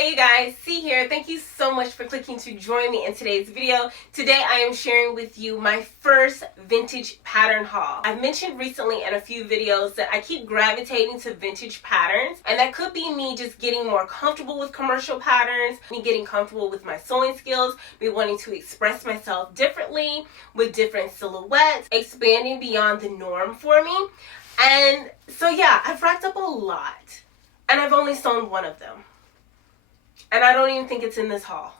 Hi you guys, C here. Thank you so much for clicking to join me in today's video. Today I am sharing with you my first vintage pattern haul. I've mentioned recently in a few videos that I keep gravitating to vintage patterns, and that could be me just getting more comfortable with commercial patterns, me getting comfortable with my sewing skills, me wanting to express myself differently with different silhouettes, expanding beyond the norm for me. And so yeah, I've racked up a lot, and I've only sewn one of them. And I don't even think it's in this haul.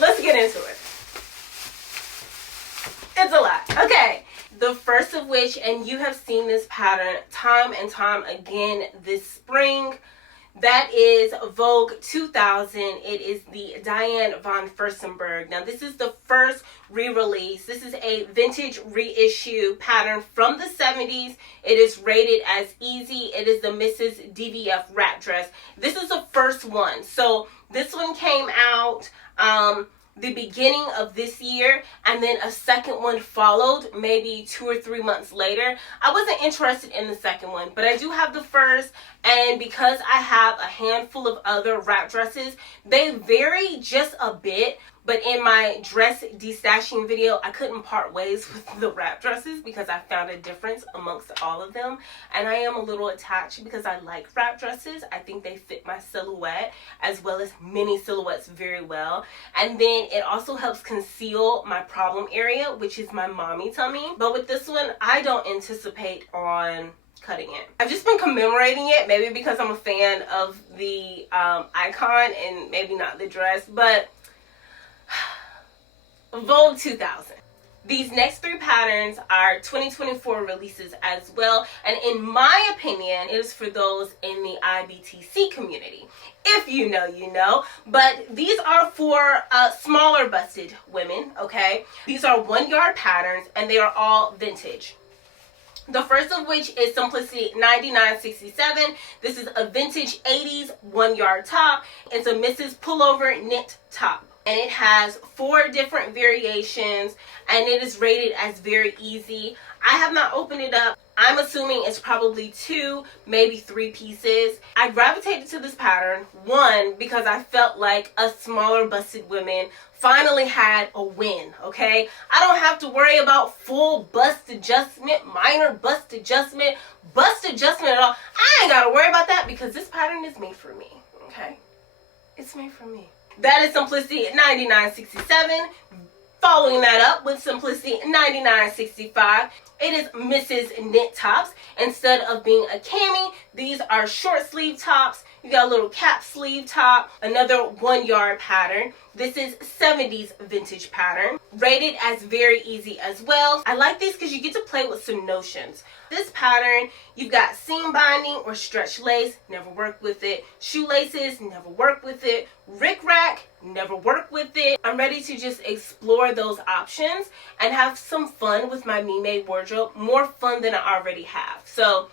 Let's get into it. It's a lot. Okay, the first of which, and you have seen this pattern time and time again this spring, that is Vogue 2000. It is the Diane von Furstenberg. Now this is the first re-release. This is a vintage reissue pattern from the 70s. It is rated as easy. It is the Mrs. DVF wrap dress. This is the first one. So this one came out the beginning of this year, and then a second one followed maybe 2 or 3 months later. I wasn't interested in the second one, but I do have the first, and because I have a handful of other wrap dresses, they vary just a bit. But in my dress destashing video, I couldn't part ways with the wrap dresses because I found a difference amongst all of them. And I am a little attached because I like wrap dresses. I think they fit my silhouette as well as many silhouettes very well. And then it also helps conceal my problem area, which is my mommy tummy. But with this one, I don't anticipate on cutting it. I've just been commemorating it, maybe because I'm a fan of the icon and maybe not the dress, but Vogue 2000. These next 3 patterns are 2024 releases as well, and in my opinion, it is for those in the IBTC community. If you know, you know. But these are for smaller busted women, okay? These are 1-yard patterns, and they are all vintage. The first of which is Simplicity 9967. This is a vintage 80s 1-yard top. It's a Mrs. Pullover knit top. And it has 4 different variations, and it is rated as very easy. I have not opened it up. I'm assuming it's probably 2, maybe 3 pieces. I gravitated to this pattern, 1, because I felt like us smaller busted women finally had a win, okay? I don't have to worry about full bust adjustment, minor bust adjustment at all. I ain't gotta worry about that because this pattern is made for me, okay? It's made for me. That is Simplicity 9967. Following that up with Simplicity 9965, it is Mrs. Knit tops. Instead of being a cami, these are short sleeve tops. You got a little cap sleeve top, another 1-yard pattern. This is 70s vintage pattern, rated as very easy as well. I like these because you get to play with some notions. This pattern, you've got seam binding or stretch lace, never work with it. Shoelaces, never work with it. Rick-rack, never work with it. I'm ready to just explore those options and have some fun with my me-made wardrobe, more fun than I already have. So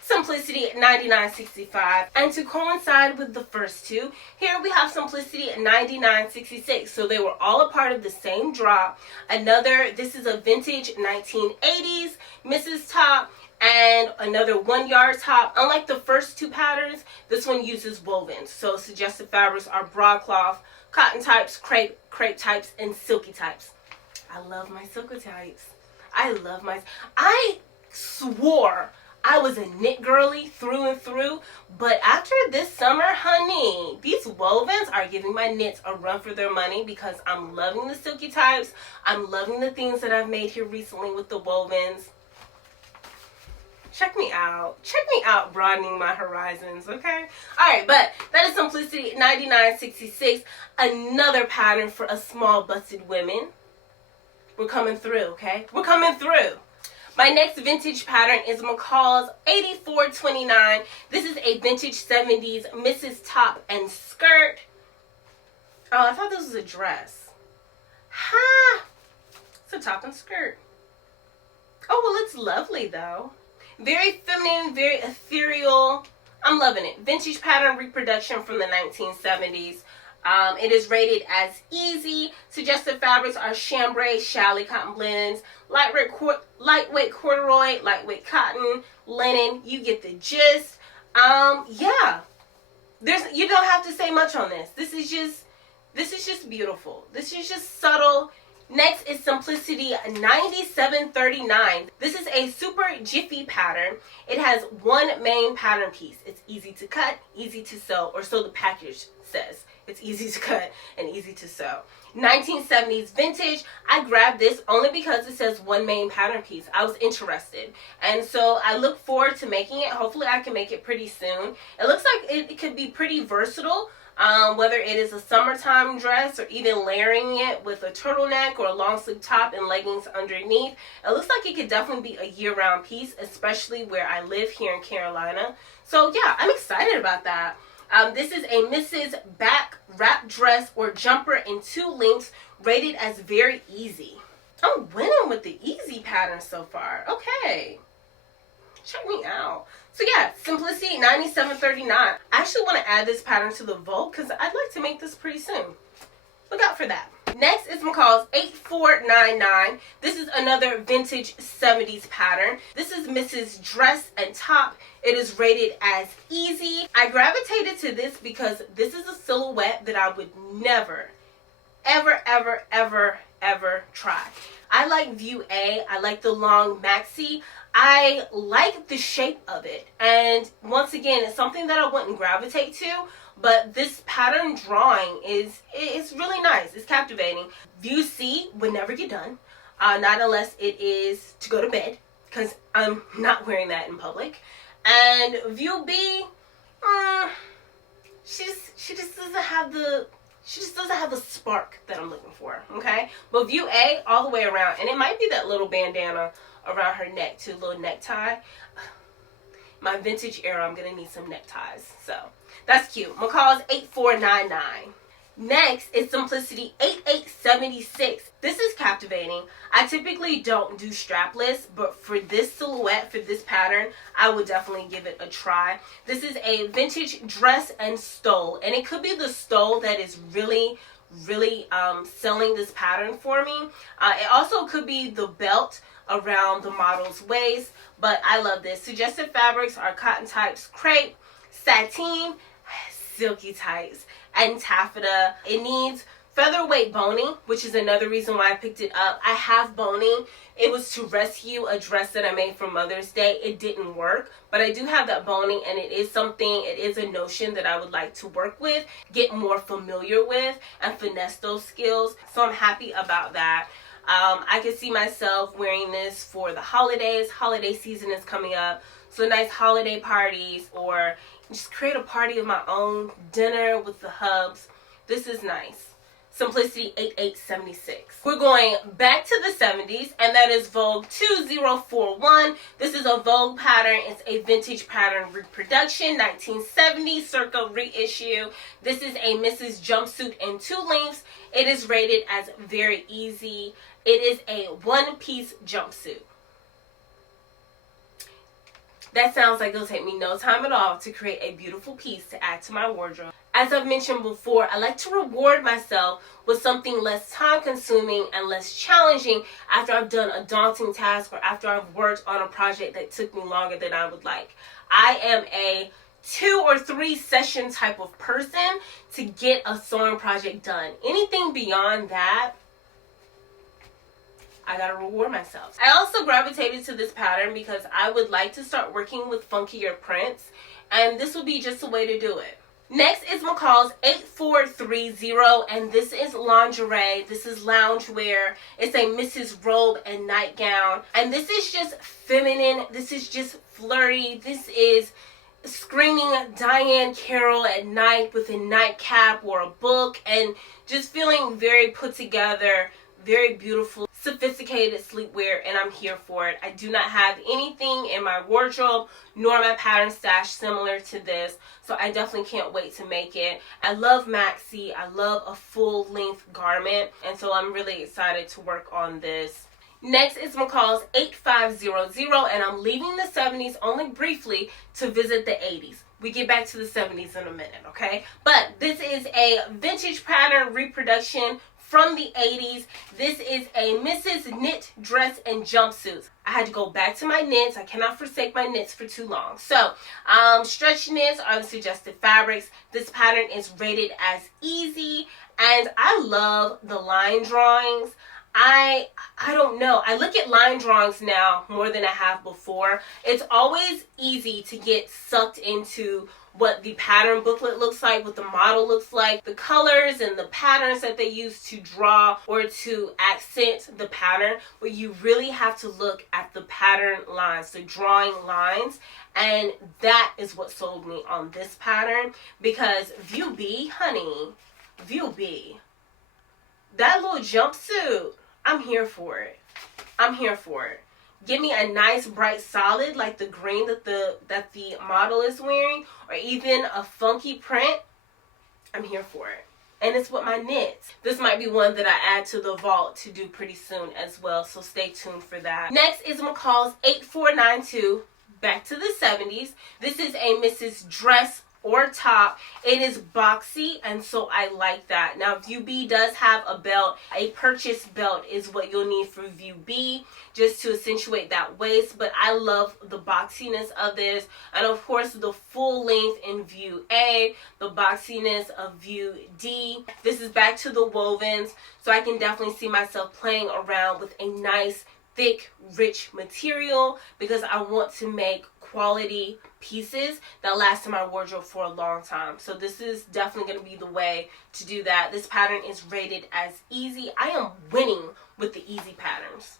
Simplicity 9965, and to coincide with the first 2, here we have Simplicity 9966. So they were all a part of the same drop. This is a vintage 1980s Mrs. top, and another 1-yard top. Unlike the first 2 patterns, this one uses wovens. So suggested fabrics are broadcloth, cotton types, crepe types, and silky types. I love my silky types. I swore I was a knit girly through and through, but after this summer, honey, these wovens are giving my knits a run for their money because I'm loving the silky types. I'm loving the things that I've made here recently with the wovens. Check me out, broadening my horizons, okay? All right, but that is Simplicity 9966, another pattern for a small busted women. We're coming through, okay? We're coming through. My next vintage pattern is McCall's 8429. This is a vintage 70s Mrs. top and skirt. Oh, I thought this was a dress. Ha! It's a top and skirt. Oh, well, it's lovely, though. Very feminine, very ethereal. I'm loving it. Vintage pattern reproduction from the 1970s. It is rated as easy. Suggested fabrics are chambray, challis cotton blends, lightweight corduroy, lightweight cotton, linen. You get the gist. Yeah. say much on this. This is just beautiful. This is just subtle. Next is Simplicity 9739. This is a super jiffy pattern. It has one main pattern piece. It's easy to cut, easy to sew, or so the package says. It's easy to cut and easy to sew. 1970s vintage. I grabbed this only because it says one main pattern piece. I was interested, and so I look forward to making it. Hopefully I can make it pretty soon. It looks like it could be pretty versatile, whether it is a summertime dress or even layering it with a turtleneck or a long sleeve top and leggings underneath. It looks like it could definitely be a year-round piece, especially where I live here in Carolina. So yeah, I'm excited about that. This is a Mrs. Back wrap dress or jumper in 2 lengths, rated as very easy. I'm winning with the easy pattern so far. Okay, check me out. So yeah, Simplicity 9739. I actually want to add this pattern to the Vogue because I'd like to make this pretty soon. Look out for that. Next is McCall's 8499. This is another vintage 70s pattern. This is Mrs. Dress and Top. It is rated as easy. I gravitated to this because this is a silhouette that I would never, ever, ever, ever, ever try. I like View A. I like the long maxi. I like the shape of it. And once again, it's something that I wouldn't gravitate to. But this pattern drawing it's really nice. It's captivating. View C would never get done, not unless it is to go to bed, because I'm not wearing that in public. And View B, she just doesn't have the spark that I'm looking for. Okay, but View A all the way around, and it might be that little bandana around her neck too, little necktie. My vintage era, I'm gonna need some neckties, so. That's cute. McCall's 8499. Next is Simplicity 8876. This is captivating. I typically don't do strapless, but for this silhouette, for this pattern, I would definitely give it a try. This is a vintage dress and stole, and it could be the stole that is really selling this pattern for me. It also could be the belt around the model's waist, but I love this. Suggested fabrics are cotton types, crepe, sateen, silky tights, and taffeta. It needs featherweight boning, which is another reason why I picked it up. I have boning. It was to rescue a dress that I made for Mother's Day. It didn't work, but I do have that boning, and it is a notion that I would like to work with, get more familiar with, and finesse those skills. So I'm happy about that. I could see myself wearing this for the holidays. Holiday season is coming up, so nice holiday parties, or just create a party of my own, dinner with the hubs. This is nice. Simplicity 8876. We're going back to the 70s, and that is Vogue 2041. This is a Vogue pattern. It's a vintage pattern reproduction, 1970 circa reissue. This is a Mrs. jumpsuit in 2 lengths. It is rated as very easy. It is a one-piece jumpsuit. That sounds like it'll take me no time at all to create a beautiful piece to add to my wardrobe. As I've mentioned before, I like to reward myself with something less time-consuming and less challenging after I've done a daunting task or after I've worked on a project that took me longer than I would like. I am a 2 or 3 session type of person to get a sewing project done. Anything beyond that, I gotta reward myself. I also gravitated to this pattern because I would like to start working with funkier prints, and this would be just a way to do it. Next is McCall's 8430, and this is lingerie. This is loungewear. It's a Mrs. robe and nightgown, and this is just feminine. This is just flirty. This is screaming Diane Carroll at night with a nightcap or a book, and just feeling very put together, very beautiful, sophisticated sleepwear, and I'm here for it. I do not have anything in my wardrobe nor my pattern stash similar to this, so I definitely can't wait to make it. I love maxi. I love a full length garment, and so I'm really excited to work on this. Next is McCall's 8500, and I'm leaving the 70s only briefly to visit the 80s. We get back to the 70s in a minute, okay? But this is a vintage pattern reproduction from the 80s. This is a Mrs. Knit dress and jumpsuit. I had to go back to my knits. I cannot forsake my knits for too long. So, stretch knits are the suggested fabrics. This pattern is rated as easy, and I love the line drawings. I don't know. I look at line drawings now more than I have before. It's always easy to get sucked into what the pattern booklet looks like, what the model looks like, the colors and the patterns that they use to draw or to accent the pattern, but you really have to look at the pattern lines, the drawing lines, and that is what sold me on this pattern, because View B, honey, View B, that little jumpsuit, I'm here for it. I'm here for it. Give me a nice bright solid like the green that the model is wearing, or even a funky print. I'm here for it. And it's with my knits. This might be one that I add to the vault to do pretty soon as well, so stay tuned for that. Next is McCall's 8492, back to the 70s. This is a Mrs. Dress or top. It is boxy, and so I like that. Now, View B does have a belt. A purchase belt is what you'll need for View B, just to accentuate that waist, but I love the boxiness of this, and of course the full length in View A, the boxiness of View D. This is back to the wovens, so I can definitely see myself playing around with a nice, thick, rich material, because I want to make quality pieces that last in my wardrobe for a long time. So this is definitely going to be the way to do that. This pattern is rated as easy. I am winning with the easy patterns.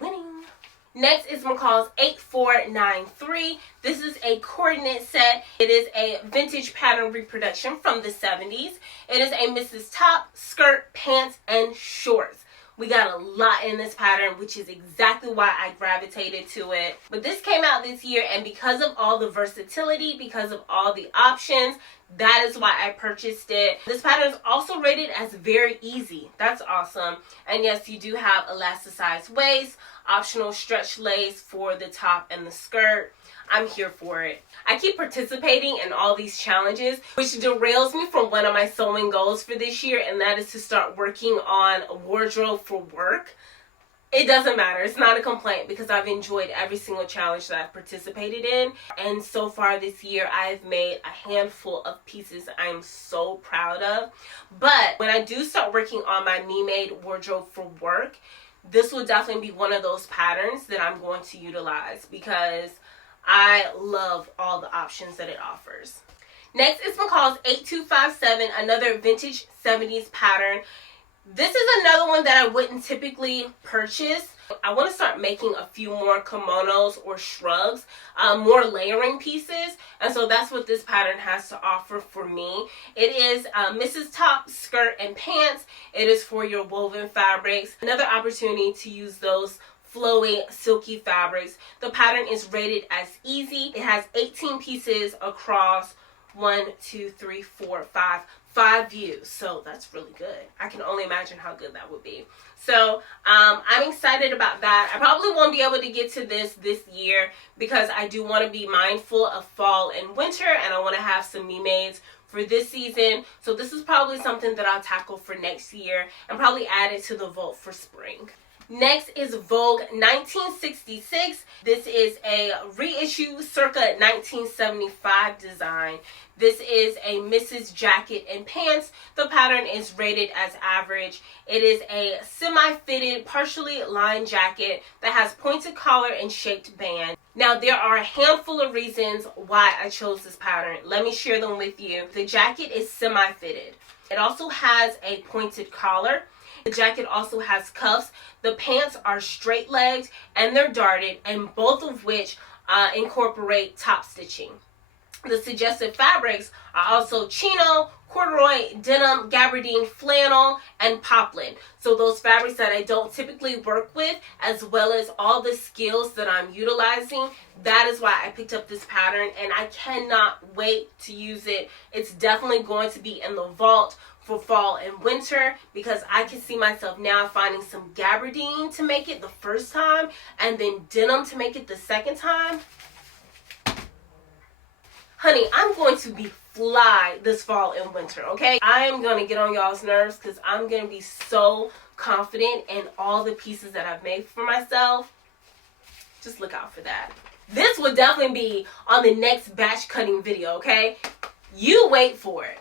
Winning. Next is McCall's 8493. This is a coordinate set. It is a vintage pattern reproduction from the 70s. It is a Mrs. Top, skirt, pants, and shorts. We got a lot in this pattern, which is exactly why I gravitated to it. But this came out this year, and because of all the versatility, because of all the options, that is why I purchased it. This pattern is also rated as very easy. That's awesome. And yes, you do have elasticized waist, optional stretch lace for the top and the skirt. I'm here for it. I keep participating in all these challenges, which derails me from one of my sewing goals for this year, and that is to start working on a wardrobe for work. It doesn't matter. It's not a complaint, because I've enjoyed every single challenge that I've participated in. And so far this year, I've made a handful of pieces I'm so proud of. But when I do start working on my me-made wardrobe for work, this will definitely be one of those patterns that I'm going to utilize, because I love all the options that it offers. Next is McCall's 8257, another vintage 70s pattern. This is another one that I wouldn't typically purchase. I want to start making a few more kimonos or shrugs, more layering pieces, and so that's what this pattern has to offer for me. It is Mrs. Top, skirt, and pants. It is for your woven fabrics. Another opportunity to use those flowy, silky fabrics. The pattern is rated as easy. It has 18 pieces across 5 views, so that's really good. I can only imagine how good that would be. So I'm excited about that. I probably won't be able to get to this year, because I do want to be mindful of fall and winter, and I want to have some me-mades for this season. So this is probably something that I'll tackle for next year and probably add it to the vault for spring. Next is Vogue 1966. This is a reissue circa 1975 design. This is a Mrs. Jacket and pants. The pattern is rated as average. It is a semi-fitted, partially lined jacket that has pointed collar and shaped band. Now, there are a handful of reasons why I chose this pattern. Let me share them with you. The jacket is semi-fitted. It also has a pointed collar. The jacket also has cuffs. The pants are straight-legged and they're darted, and both of which incorporate top stitching. The suggested fabrics are also chino, corduroy, denim, gabardine, flannel, and poplin. So those fabrics that I don't typically work with, as well as all the skills that I'm utilizing, that is why I picked up this pattern, and I cannot wait to use it. It's definitely going to be in the vault for fall and winter, because I can see myself now finding some gabardine to make it the first time and then denim to make it the second time. Honey, I'm going to be fly this fall and winter, okay? I am going to get on y'all's nerves because I'm going to be so confident in all the pieces that I've made for myself. Just look out for that. This will definitely be on the next batch cutting video, okay? You wait for it.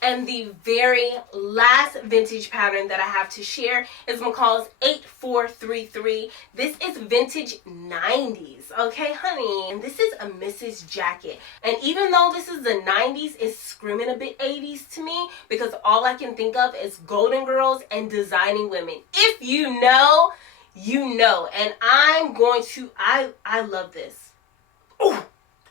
And the very last vintage pattern that I have to share is McCall's 8433. This is vintage 90s, okay, honey? And this is a Mrs. jacket. And even though this is the 90s, it's screaming a bit 80s to me because all I can think of is Golden Girls and designing women. If you know, you know. And I'm going to, I love this. Oh,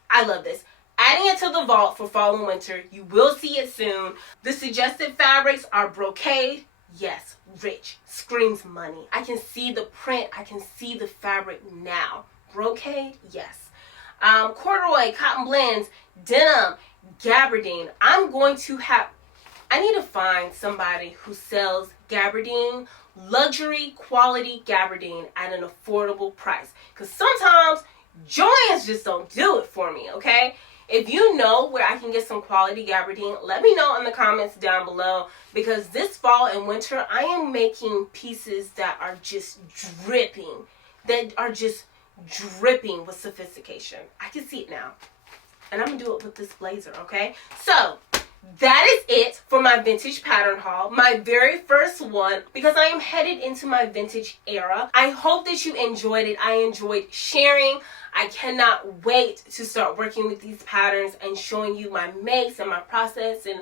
I love this. Adding it to the vault for fall and winter. You will see it soon. The suggested fabrics are brocade. Yes, rich. Screams money. I can see the print. I can see the fabric now. Brocade, yes. Corduroy, cotton blends, denim, gabardine. I need to find somebody who sells gabardine, luxury quality gabardine at an affordable price. Because sometimes Joann's just don't do it for me, okay? If you know where I can get some quality gabardine, let me know in the comments down below, because this fall and winter, I am making pieces that are just dripping with sophistication. I can see it now. And I'm going to do it with this blazer, okay? So, that is it for my vintage pattern haul, my very first one, because I am headed into my vintage era. I hope that you enjoyed it. I enjoyed sharing. I cannot wait to start working with these patterns and showing you my makes and my process and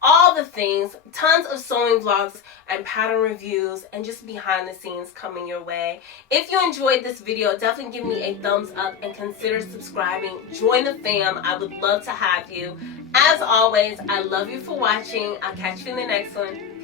all the things. Tons of sewing vlogs and pattern reviews and just behind the scenes coming your way. If you enjoyed this video, definitely give me a thumbs up and consider subscribing. Join the fam. I would love to have you. As always, I love you for watching. I'll catch you in the next one.